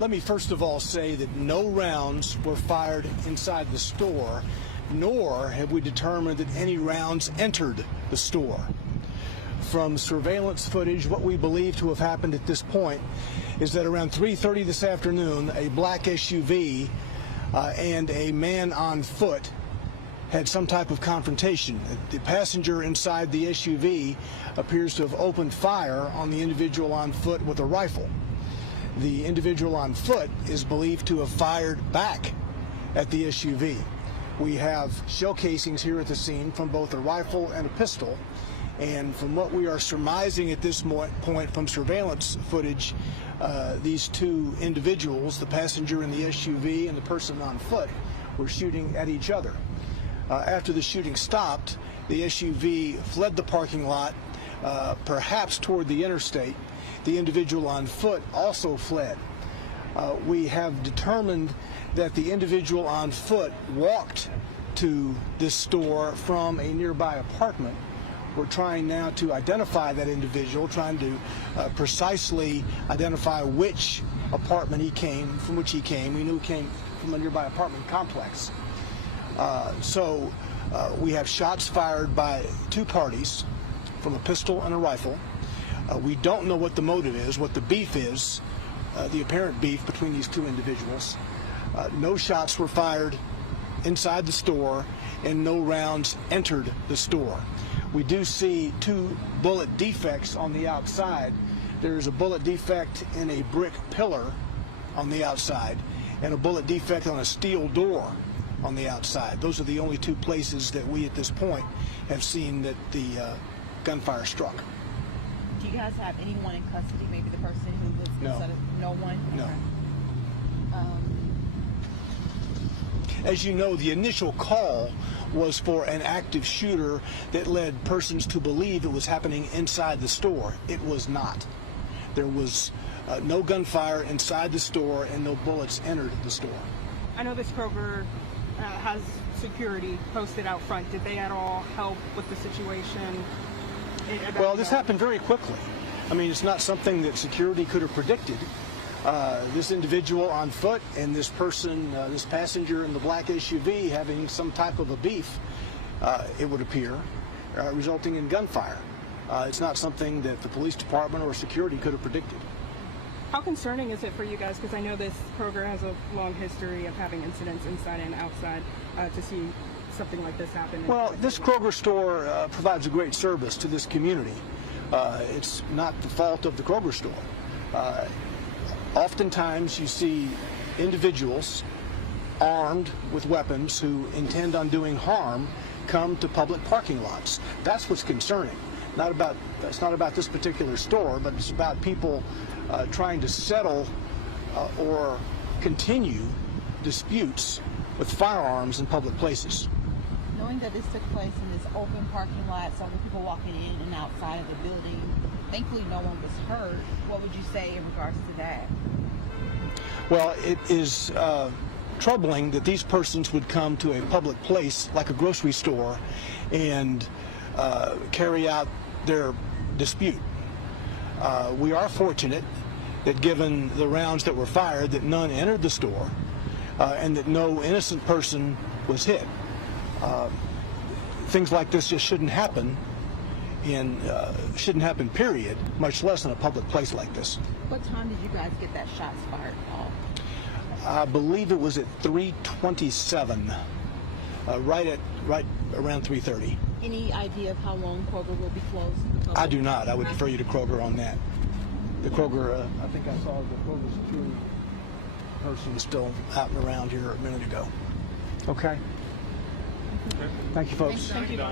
Let me first of all say that no rounds were fired inside the store, nor have we determined that any rounds entered the store. From surveillance footage, what we believe to have happened at this point is that around 3:30 this afternoon, a black SUV and a man on foot had some type of confrontation. The passenger inside the SUV appears to have opened fire on the individual on foot with a rifle. The individual on foot is believed to have fired back at the SUV. We have shell casings here at the scene from both a rifle and a pistol, and from what we are surmising at this point from surveillance footage, these two individuals, the passenger in the SUV and the person on foot, were shooting at each other. After the shooting stopped, the SUV fled the parking lot, perhaps toward the interstate. The individual on foot also fled. We have determined that the individual on foot walked to this store from a nearby apartment. We're trying now to identify that individual, trying to precisely identify which apartment from which he came. We knew he came from a nearby apartment complex. So we have shots fired by two parties from a pistol and a rifle. We don't know what the motive is, what the beef is, the apparent beef between these two individuals. No shots were fired inside the store, and no rounds entered the store. We do see two bullet defects on the outside. There's a bullet defect in a brick pillar on the outside, and a bullet defect on a steel door on the outside. Those are the only two places that we at this point have seen that the gunfire struck. Do you guys have anyone in custody? Maybe the person who was No. inside of no one? No. Okay. As you know, the initial call was for an active shooter that led persons to believe it was happening inside the store. It was not. There was no gunfire inside the store, and no bullets entered the store. I know this Kroger has security posted out front. Did they at all help with the situation? Well, this happened very quickly. I mean, it's not something that security could have predicted. This individual on foot and this person, this passenger in the black SUV having some type of a beef, it would appear, resulting in gunfire. It's not something that the police department or security could have predicted. How concerning is it for you guys? Because I know this Kroger has a long history of having incidents inside and outside, to see something like this happen. Well, this Kroger store provides a great service to this community. It's not the fault of the Kroger store. Oftentimes you see individuals armed with weapons who intend on doing harm come to public parking lots. That's what's concerning. It's not about this particular store, but it's about people trying to settle or continue disputes with firearms in public places. Knowing that this took place in this open parking lot, so many people walking in and outside of the building, thankfully no one was hurt. What would you say in regards to that? Well, it is troubling that these persons would come to a public place like a grocery store and carry out their dispute. We are fortunate that given the rounds that were fired, that none entered the store and that no innocent person was hit. Things like this just shouldn't happen period, much less in a public place like this. What time did you guys get that shots fired off? I believe it was at 3:27, right around 3:30. Any idea of how long Kroger will be closed? I do not. I would refer you to Kroger on that. The Kroger, I think I saw the Kroger security person still out and around here a minute ago. Okay. Thank you, folks. Thank you.